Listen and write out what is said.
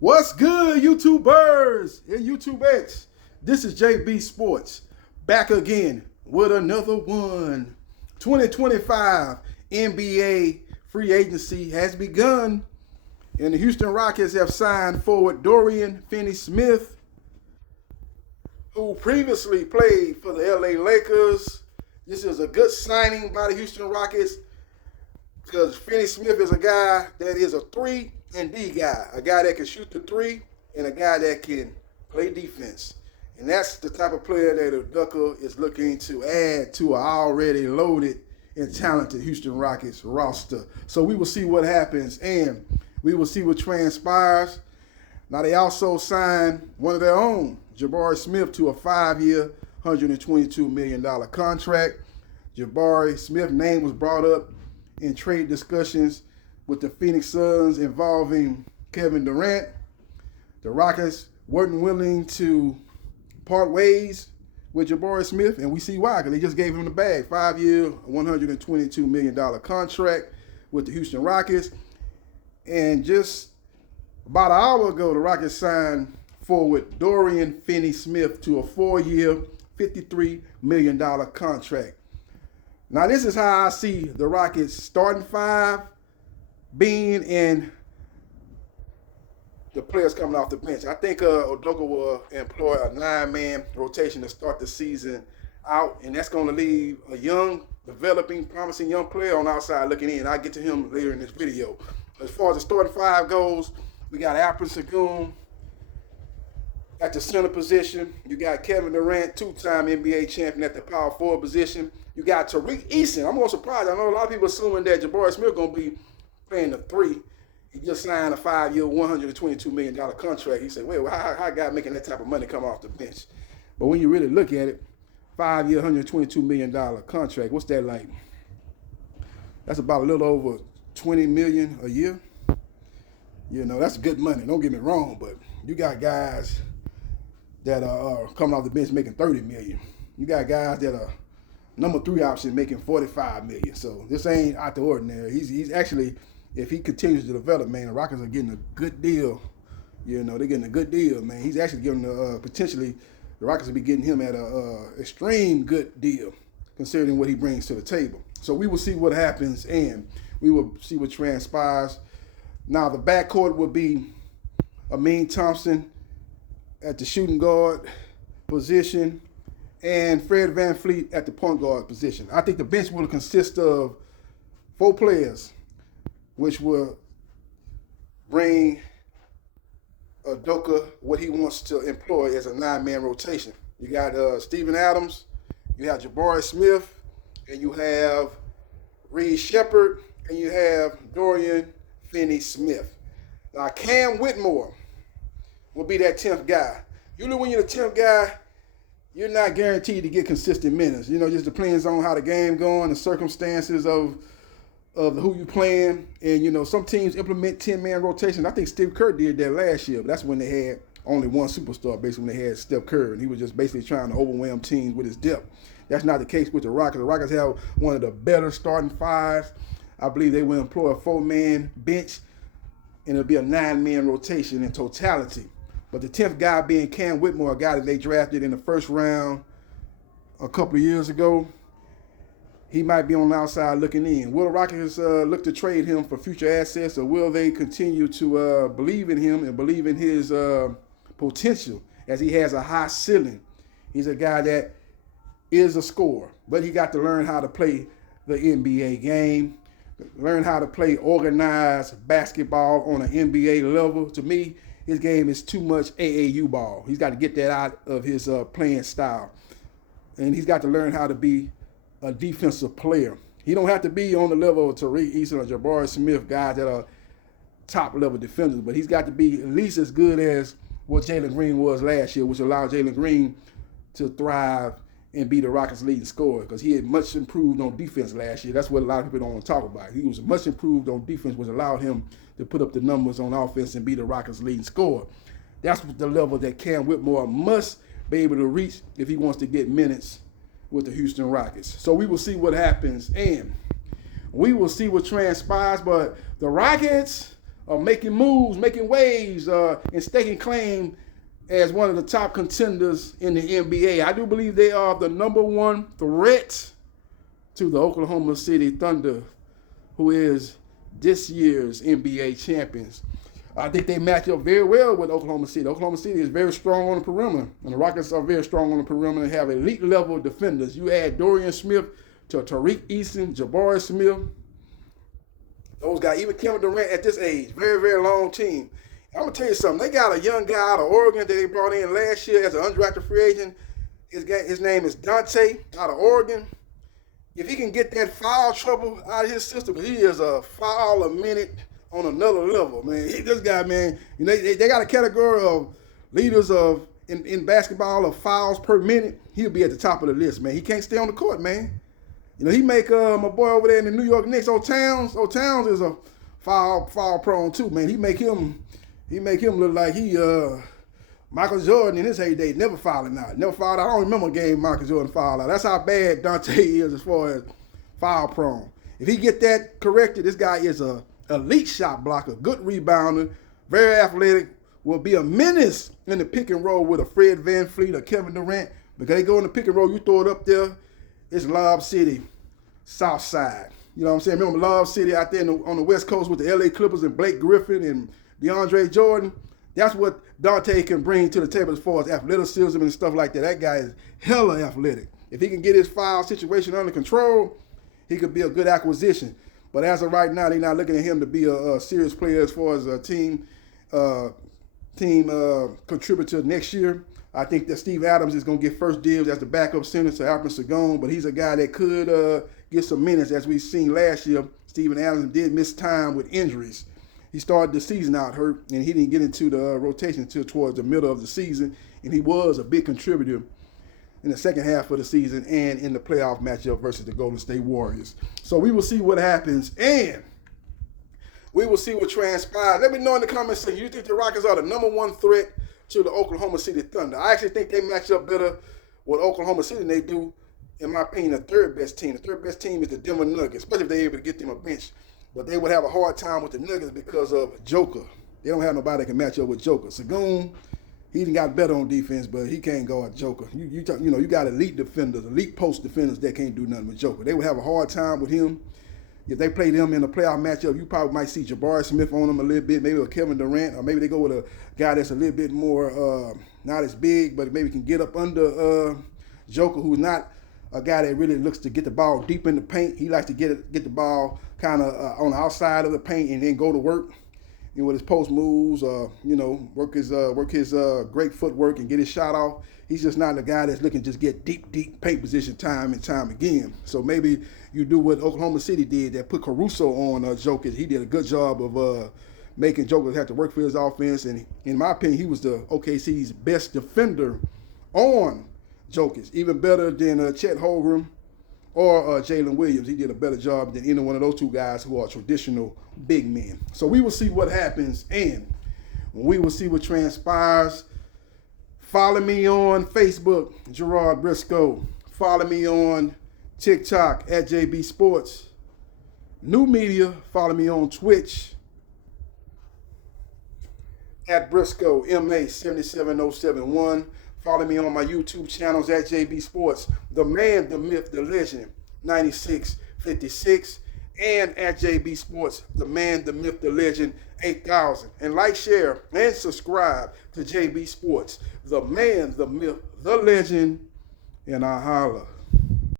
What's good, YouTubers and YouTubettes? This is JB Sports, back again with another one. 2025 NBA free agency has begun, and the Houston Rockets have signed forward Dorian Finney-Smith, who previously played for the LA Lakers. This is a good signing by the Houston Rockets because Finney-Smith is a guy that is a 3 and D guy, a guy that can shoot the 3 and a guy that can play defense. And that's the type of player that Ducker is looking to add to an already loaded and talented Houston Rockets roster. So we will see what happens and we will see what transpires. Now they also signed one of their own, Jabari Smith, to a 5-year, $122 million contract. Jabari Smith's name was brought up in trade discussions with the Phoenix Suns involving Kevin Durant. The Rockets weren't willing to part ways with Jabari Smith, and we see why, because they just gave him the bag. 5-year, $122 million contract with the Houston Rockets. And just about an hour ago, the Rockets signed forward Dorian Finney-Smith to a 4-year, $53 million contract. Now, this is how I see the Rockets starting five being and the players coming off the bench. I think Udoka will employ a 9-man rotation to start the season out, and that's going to leave a young, developing, promising young player on the outside looking in. I'll get to him later in this video. As far as the starting five goes, we got Alperen Sengun at the center position. You got Kevin Durant, 2-time NBA champion, at the power forward position. You got Tariq Eason. I'm more surprised. I know a lot of people assuming that Jabari Smith going to be playing the 3. He just signed a 5-year, $122 million contract. He said, wait, how a guy making that type of money come off the bench? But when you really look at it, 5-year, $122 million contract, what's that like? That's about a little over $20 million a year. You know, that's good money. Don't get me wrong, but you got guys that are coming off the bench making $30 million. You got guys that are number 3 option making $45 million. So this ain't out the ordinary. He's actually, if he continues to develop, man, the Rockets are getting a good deal. You know, they're getting a good deal, man. He's actually getting potentially, the Rockets will be getting him at a extreme good deal, considering what he brings to the table. So we will see what happens and we will see what transpires. Now the backcourt will be Amin Thompson at the shooting guard position and Fred VanVleet at the point guard position. I think the bench will consist of 4 players, which will bring Udoka what he wants to employ as a 9-man rotation. You got Steven Adams, you have Jabari Smith, and you have Reed Shepherd, and you have Dorian Finney-Smith. Now Cam Whitmore will be that 10th guy. Usually when you're the 10th guy, you're not guaranteed to get consistent minutes. You know, just depends on how the game going, the circumstances of who you playing. And, you know, some teams implement 10-man rotation. I think Steve Kerr did that last year, but that's when they had only one superstar, basically when they had Steph Curry, and he was just basically trying to overwhelm teams with his depth. That's not the case with the Rockets. The Rockets have one of the better starting fives. I believe they will employ a 4-man bench, and it'll be a 9-man rotation in totality. But the 10th guy being Cam Whitmore, a guy that they drafted in the first round a couple of years ago. He might be on the outside looking in. Will the Rockets look to trade him for future assets, or will they continue to believe in him and believe in his potential, as he has a high ceiling? He's a guy that is a scorer, but he got to learn how to play the NBA game, learn how to play organized basketball on an NBA level. To me, his game is too much AAU ball. He's got to get that out of his playing style. And he's got to learn how to be a defensive player. He don't have to be on the level of Tariq Eason or Jabari Smith, guys that are top-level defenders, but he's got to be at least as good as what Jalen Green was last year, which allowed Jalen Green to thrive and be the Rockets' leading scorer, because he had much improved on defense last year. That's what a lot of people don't want to talk about. He was much improved on defense, which allowed him to put up the numbers on offense and be the Rockets' leading scorer. That's the level that Cam Whitmore must be able to reach if he wants to get minutes with the Houston Rockets. So we will see what happens, and we will see what transpires. But the Rockets making moves, making waves, and staking claim as one of the top contenders in the NBA. I do believe they are the number one threat to the Oklahoma City Thunder, who is this year's NBA champions. I think they match up very well with Oklahoma City. Oklahoma City is very strong on the perimeter, and the Rockets are very strong on the perimeter and have elite level defenders. You add Dorian Smith to Tariq Eason, Jabari Smith. Those guys, even Kevin Durant at this age, very, very long team. I'm going to tell you something. They got a young guy out of Oregon that they brought in last year as an undrafted free agent. His name is Dante out of Oregon. If he can get that foul trouble out of his system, he is a foul a minute on another level, man. This guy, man, you know, they got a category of leaders of in basketball of fouls per minute. He'll be at the top of the list, man. He can't stay on the court, man. You know, he make my boy over there in the New York Knicks, O'Towns is a foul prone too, man. He make him look like he Michael Jordan in his heyday, never fouling out. Never fouled out. I don't remember a game Michael Jordan fouled out. That's how bad Dante is as far as foul prone. If he get that corrected, this guy is a elite shot blocker, good rebounder, very athletic, will be a menace in the pick and roll with a Fred VanVleet or Kevin Durant. Because they go in the pick and roll, you throw it up there, it's Lob City, South Side. You know what I'm saying? Remember Lob City out there on the West Coast with the LA Clippers and Blake Griffin and DeAndre Jordan? That's what Dante can bring to the table as far as athleticism and stuff like that. That guy is hella athletic. If he can get his foul situation under control, he could be a good acquisition. But as of right now, they're not looking at him to be a serious player as far as a team contributor next year. I think that Steve Adams is going to get first dibs as the backup center to Alperen Sengun, but he's a guy that could get some minutes. As we've seen last year, Steven Adams did miss time with injuries. He started the season out hurt, and he didn't get into the rotation until towards the middle of the season, and he was a big contributor in the second half of the season and in the playoff matchup versus the Golden State Warriors. So we will see what happens, and we will see what transpires. Let me know in the comments section, you think the Rockets are the number one threat to the Oklahoma City Thunder? I actually think they match up better with Oklahoma City than they do, in my opinion, the third best team. The third best team is the Denver Nuggets, especially if they're able to get them a bench. But they would have a hard time with the Nuggets because of Joker. They don't have nobody that can match up with Joker. Sengun, he done got better on defense, but he can't guard Joker. You got elite defenders, elite post defenders that can't do nothing with Joker. They would have a hard time with him. If they played him in a playoff matchup, you probably might see Jabari Smith on him a little bit, maybe with Kevin Durant, or maybe they go with a guy that's a little bit more, not as big, but maybe can get up under Joker, who's not a guy that really looks to get the ball deep in the paint. He likes to get the ball kind of on the outside of the paint and then go to work, with his post moves, work his great footwork and get his shot off. He's just not the guy that's looking to just get deep paint position time and time again. So maybe you do what Oklahoma City did, that put Caruso on Joker. He did a good job of making Joker have to work for his offense. And in my opinion, he was the OKC's best defender on Jokers, even better than Chet Holmgren or Jalen Williams. He did a better job than either one of those two guys who are traditional big men. So we will see what happens, and we will see what transpires. Follow me on Facebook, Gerard Briscoe. Follow me on TikTok at JB Sports. New media, follow me on Twitch at Briscoe, MA77071. Follow me on my YouTube channels at JB Sports, The Man, The Myth, The Legend, 9656, and at JB Sports, The Man, The Myth, The Legend, 8000. And like, share, and subscribe to JB Sports, The Man, The Myth, The Legend, and I holla.